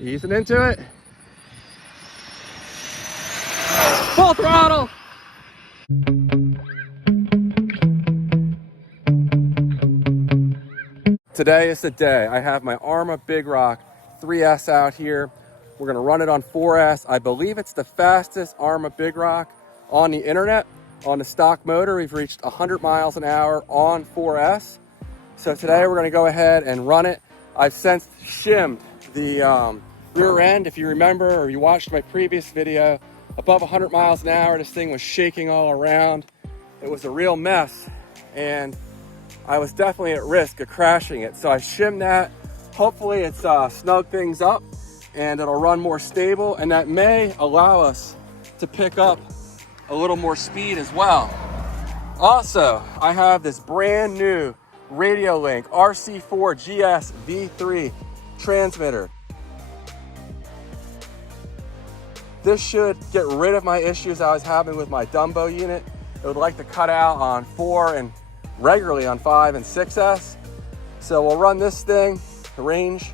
Easing into it. Full throttle. Today is the day. I have my Arrma Big Rock 3S out here. We're gonna run it on 4S. I believe it's the fastest Arrma Big Rock on the internet. On the stock motor, we've reached 100 miles an hour on 4S. So today we're gonna go ahead and run it. I've since shimmed the rear end. If you remember, or you watched my previous video, above 100 miles an hour, this thing was shaking all around. It was a real mess, and I was definitely at risk of crashing it. So I shimmed that. Hopefully it's snug things up and it'll run more stable, and that may allow us to pick up a little more speed as well. Also, I have this brand new RadioLink RC4 GS V3 transmitter. This should get rid of my issues I was having with my Dumbo unit. It would like to cut out on 4 and regularly on 5 and 6S. So we'll run this thing. The range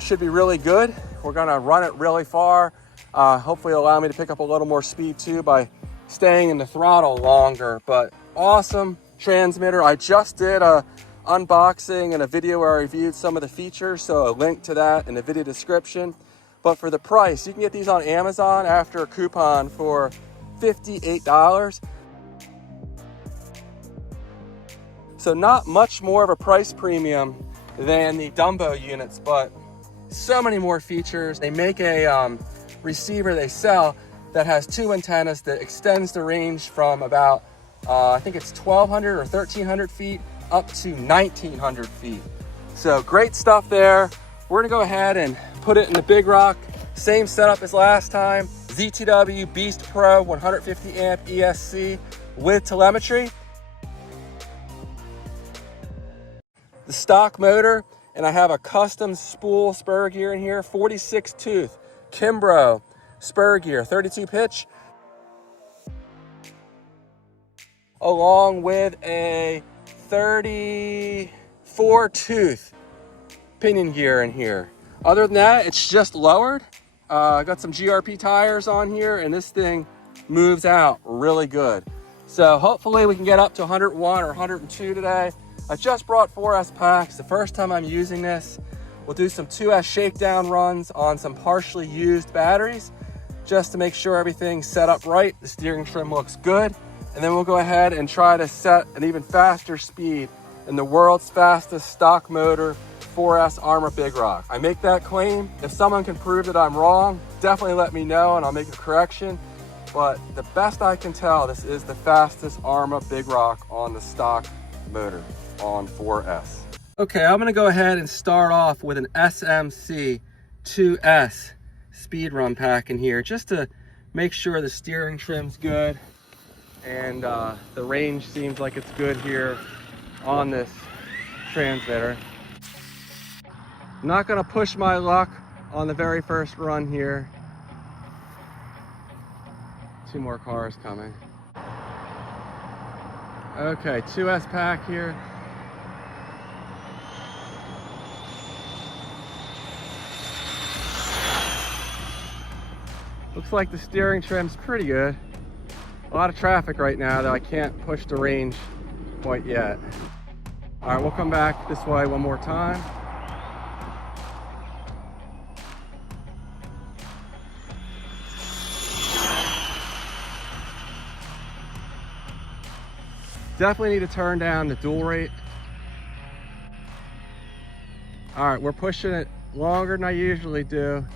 should be really good. We're gonna run it really far. Hopefully it'll allow me to pick up a little more speed too by staying in the throttle longer. But awesome transmitter. I just did a unboxing and a video where I reviewed some of the features, so a link to that in the video description. But for the price, you can get these on Amazon after a coupon for $58. So not much more of a price premium than the Dumbo units, but so many more features. They make a receiver they sell that has 2 antennas that extends the range from about, I think it's 1,200 or 1,300 feet up to 1,900 feet. So great stuff there. We're gonna go ahead and put it in the Big Rock. Same setup as last time. ZTW Beast Pro 150 amp ESC with telemetry. The stock motor, and I have a custom spool spur gear in here, 46 tooth Kimbrough spur gear, 32 pitch, along with a 34 tooth pinion gear in here. Other than that, it's just lowered. I got some GRP tires on here, and this thing moves out really good. So hopefully we can get up to 101 or 102 today. I just brought 4S packs. The first time I'm using this. We'll do some 2S shakedown runs on some partially used batteries just to make sure everything's set up right. The steering trim looks good. And then we'll go ahead and try to set an even faster speed in the world's fastest stock motor 4S Arrma Big Rock. I make that claim. If someone can prove that I'm wrong, definitely let me know and I'll make a correction. But the best I can tell, this is the fastest Arrma Big Rock on the stock motor on 4S. Okay, I'm gonna go ahead and start off with an SMC 2S speed run pack in here just to make sure the steering trim's good and the range seems like it's good here on this transmitter. I'm not gonna push my luck on the very first run here. 2 more cars coming. Okay, 2S pack here. Looks like the steering trim's pretty good. A lot of traffic right now, though I can't push the range quite yet. All right, we'll come back this way one more time. Definitely need to turn down the dual rate. All right, we're pushing it longer than I usually do.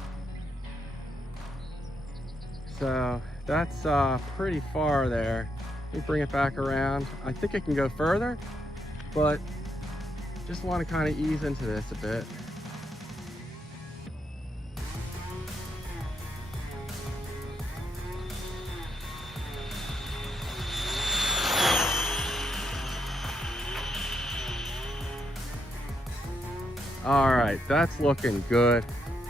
So that's pretty far there. Let me bring it back around. I think it can go further, but just want to kind of ease into this a bit. All right, that's looking good.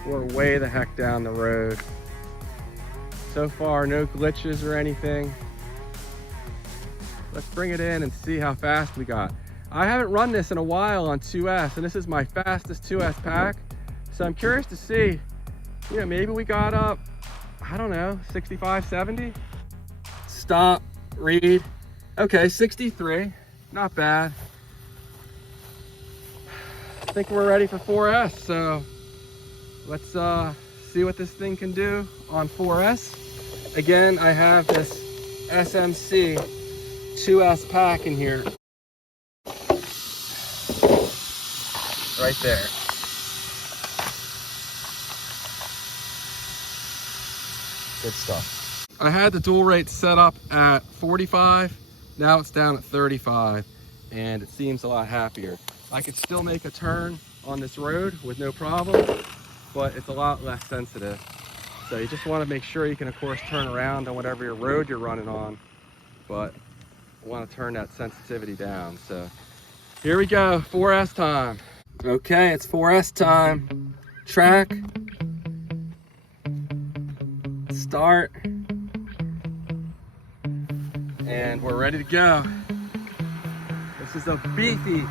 We're way the heck down the road. So far, no glitches or anything. Let's bring it in and see how fast we got. I haven't run this in a while on 2S, and this is my fastest 2S pack. So I'm curious to see Yeah, maybe we got up, I don't know, 65, 70. Stop, read. Okay, 63, not bad. I think we're ready for 4S, so let's see what this thing can do on 4S. Again, I have this SMC 2S pack in here. Right there. Good stuff. I had the dual rate set up at 45. Now it's down at 35, and it seems a lot happier. I could still make a turn on this road with no problem, but it's a lot less sensitive. So you just want to make sure you can, of course, turn around on whatever your road you're running on, but I want to turn that sensitivity down. So here we go, 4S time. Okay, it's 4S time. Track. Start. And we're ready to go. This is a beefy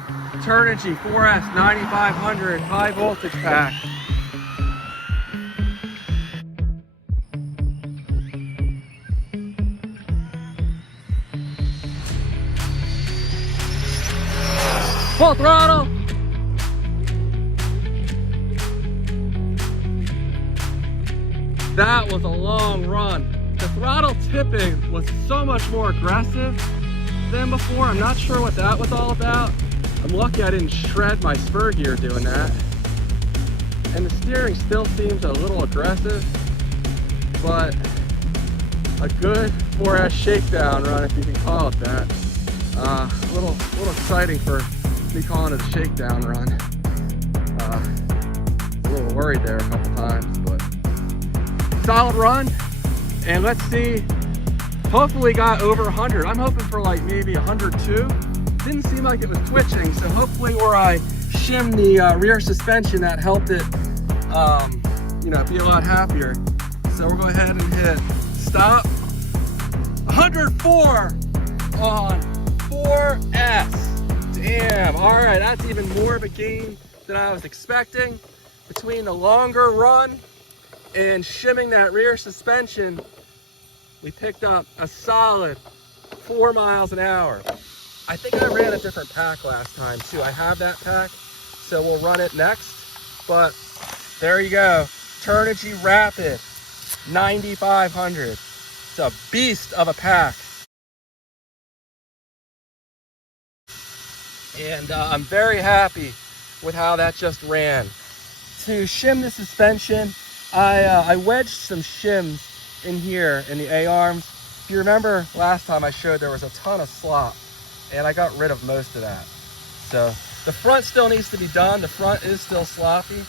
Turnigy 4S 9500 high voltage pack. Full throttle. That was a long run. The throttle tipping was so much more aggressive than before. I'm not sure what that was all about. I'm lucky I didn't shred my spur gear doing that. And the steering still seems a little aggressive, but a good 4S shakedown run, if you can call it that. A little exciting for me calling it a shakedown run. A little worried there a couple times, but solid run. And let's see, hopefully got over 100. I'm hoping for like maybe 102. Didn't seem like it was twitching, so hopefully where I shimmed the rear suspension, that helped it you know, be a lot happier. So we'll go ahead and hit stop. 104 on 4S. Damn, all right, that's even more of a gain than I was expecting. Between the longer run and shimming that rear suspension, we picked up a solid 4 miles an hour. I think I ran a different pack last time too. I have that pack, so we'll run it next. But there you go, Turnigy Rapid 9500. It's a beast of a pack. And I'm very happy with how that just ran. To shim the suspension, I wedged some shims in here in the A-arms. If you remember last time I showed, there was a ton of slop, and I got rid of most of that. So the front still needs to be done. The front is still sloppy,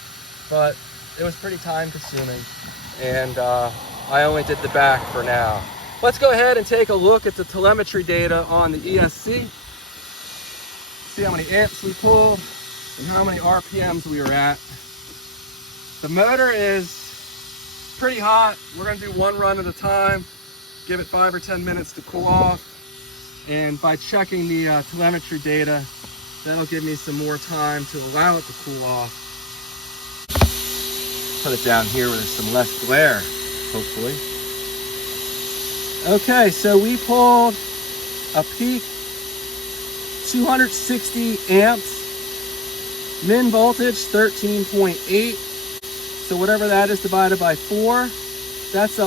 but it was pretty time consuming, and I only did the back for now. Let's go ahead and take a look at the telemetry data on the ESC. See how many amps we pulled and how many RPMs we were at. The motor is pretty hot. We're gonna do one run at a time, give it 5 or 10 minutes to cool off. And by checking the telemetry data, that'll give me some more time to allow it to cool off. Put it down here where there's some less glare, hopefully. Okay, so we pulled a peak 260 amps, min voltage 13.8. So whatever that is divided by 4, that's a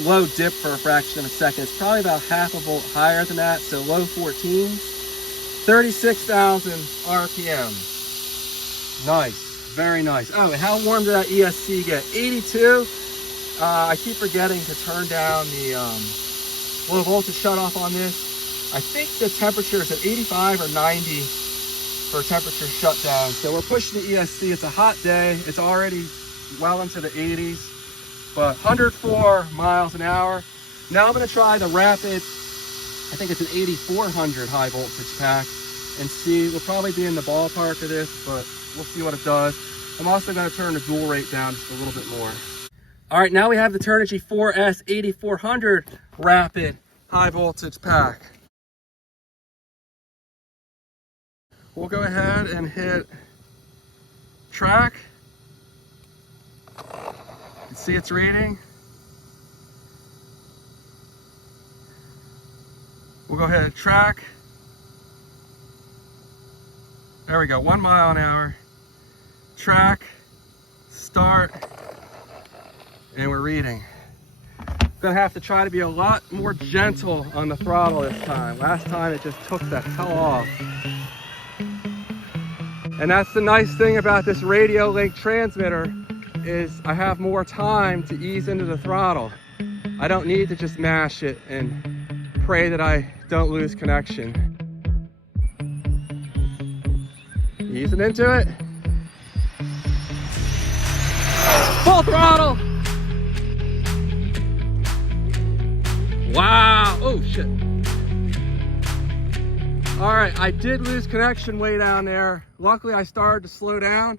low dip for a fraction of a second. It's probably about half a volt higher than that, so low 14s. 36,000 RPM. Nice, very nice. Oh, and how warm did that ESC get? 82. I keep forgetting to turn down the low voltage shutoff on this. I think the temperature is at 85 or 90 for temperature shutdown. So we're pushing the ESC. It's a hot day. It's already well into the 80s, but 104 miles an hour. Now I'm gonna try the Rapid, I think it's an 8400 high voltage pack, and see, we'll probably be in the ballpark of this, but we'll see what it does. I'm also gonna turn the dual rate down just a little bit more. All right, now we have the Turnigy 4S 8400 Rapid high voltage pack. We'll go ahead and hit track. You see it's reading. We'll go ahead and track. There we go, 1 mile an hour. Track, start, and we're reading. Gonna have to try to be a lot more gentle on the throttle this time. Last time it just took the hell off. And that's the nice thing about this RadioLink transmitter, is I have more time to ease into the throttle. I don't need to just mash it and pray that I don't lose connection. Easing into it. Full throttle. Wow, oh shit. All right, I did lose connection way down there. Luckily I started to slow down.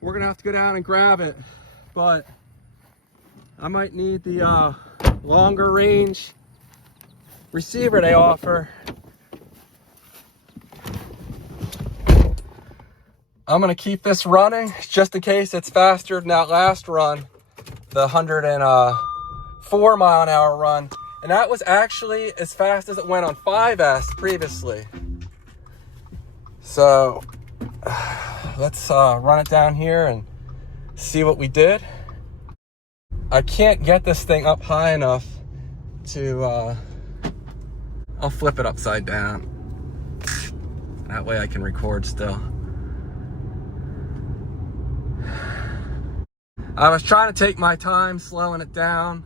We're gonna have to go down and grab it, but I might need the longer range receiver they offer. I'm gonna keep this running just in case it's faster than that last run, the 104 mile an hour run. And that was actually as fast as it went on 5S previously. So let's run it down here and see what we did. I can't get this thing up high enough to, I'll flip it upside down. That way I can record still. I was trying to take my time slowing it down,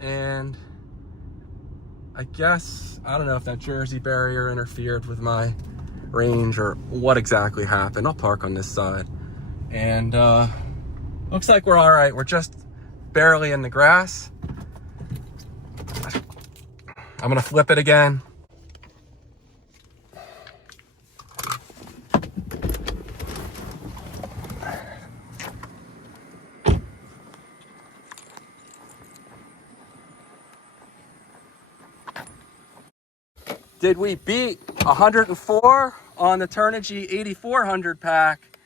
and I guess, I don't know if that Jersey barrier interfered with my range or what exactly happened. I'll park on this side. And looks like we're all right. We're just barely in the grass. I'm gonna flip it again. Did we beat 104 on the Turnigy 8400 pack?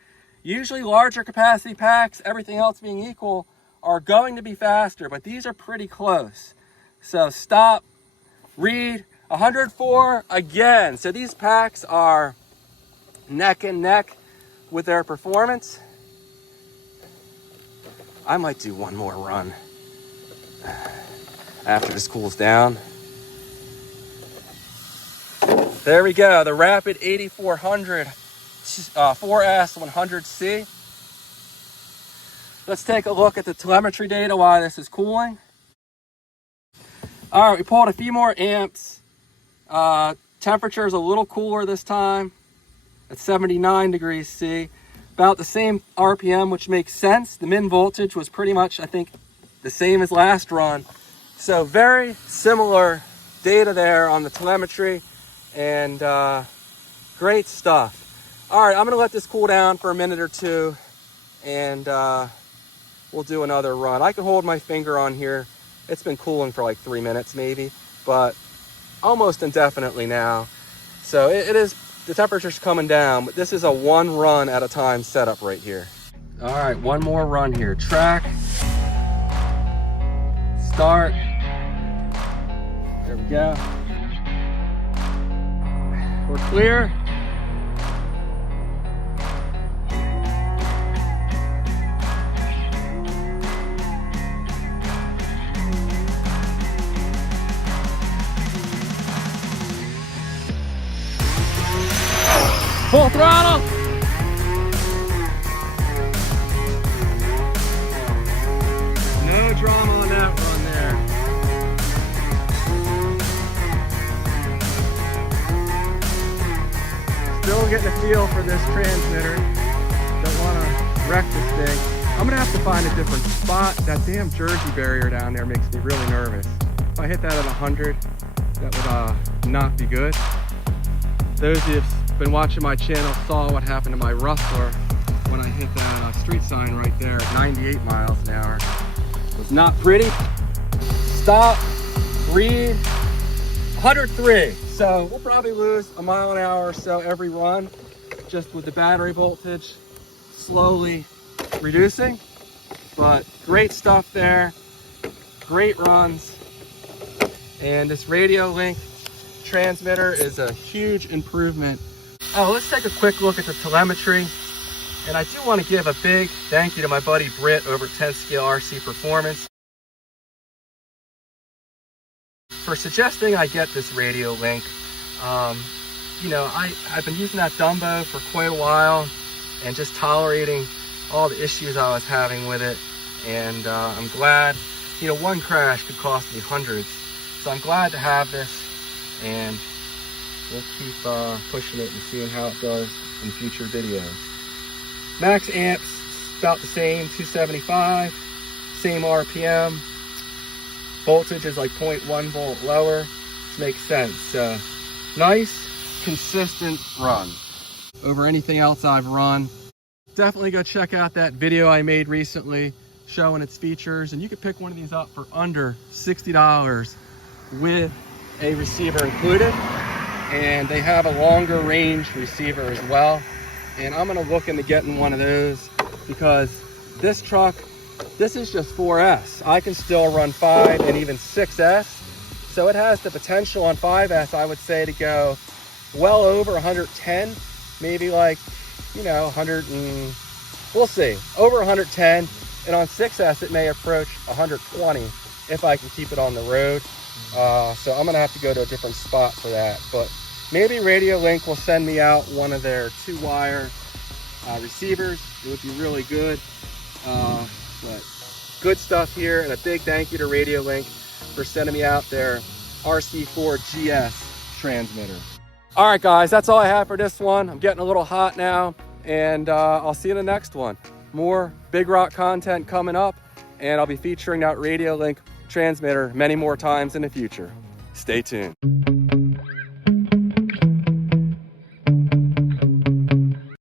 Usually larger capacity packs, everything else being equal, are going to be faster, but these are pretty close. So stop, read, 104 again. So these packs are neck and neck with their performance. I might do one more run after this cools down. There we go, the Rapid 8400 4S 100C. Let's take a look at the telemetry data while this is cooling. All right, we pulled a few more amps. Temperature is a little cooler this time at 79 degrees C. About the same RPM, which makes sense. The min voltage was pretty much, I think, the same as last run. So very similar data there on the telemetry. And great stuff. All right, I'm gonna let this cool down for a minute or two, and we'll do another run. I can hold my finger on here. It's been cooling for like 3 minutes maybe, but almost indefinitely now. So it is, the temperature's coming down, but this is a one run at a time setup right here. All right, one more run here. Track, start, there we go. We're clear. Full throttle. No drama on that one there. Still getting a feel for this transmitter. Don't want to wreck this thing. I'm gonna have to find a different spot. That damn Jersey barrier down there makes me really nervous. If I hit that at 100, that would not be good. Those of you who've been watching my channel saw what happened to my Rustler when I hit that street sign right there at 98 miles an hour. It was not pretty. Stop, read, 103. So we'll probably lose a mile an hour or so every run, just with the battery voltage slowly reducing. But great stuff there, great runs. And this RadioLink transmitter is a huge improvement. Oh, let's take a quick look at the telemetry. And I do want to give a big thank you to my buddy Britt over at 10 Scale RC Performance for suggesting I get this RadioLink. You know, I've been using that Dumbo for quite a while and just tolerating all the issues I was having with it. And I'm glad, you know, one crash could cost me hundreds. So I'm glad to have this, and we'll keep pushing it and seeing how it does in future videos. Max amps, about the same, 275, same RPM. Voltage is like 0.1 volt lower, which makes sense. So nice, consistent run over anything else I've run. Definitely go check out that video I made recently showing its features, and you could pick one of these up for under $60 with a receiver included, and they have a longer range receiver as well. And I'm going to look into getting one of those because this truck, this is just 4S. I can still run 5 and even 6S. So it has the potential on 5S, I would say, to go well over 110, maybe like, you know, 100 and we'll see, over 110. And on 6S, it may approach 120 if I can keep it on the road. So I'm going to have to go to a different spot for that. But maybe RadioLink will send me out one of their 2-wire receivers. It would be really good. But good stuff here, and a big thank you to RadioLink for sending me out their RC4 GS transmitter. All right, guys, that's all I have for this one. I'm getting a little hot now, and I'll see you in the next one. More Big Rock content coming up, and I'll be featuring that RadioLink transmitter many more times in the future. Stay tuned.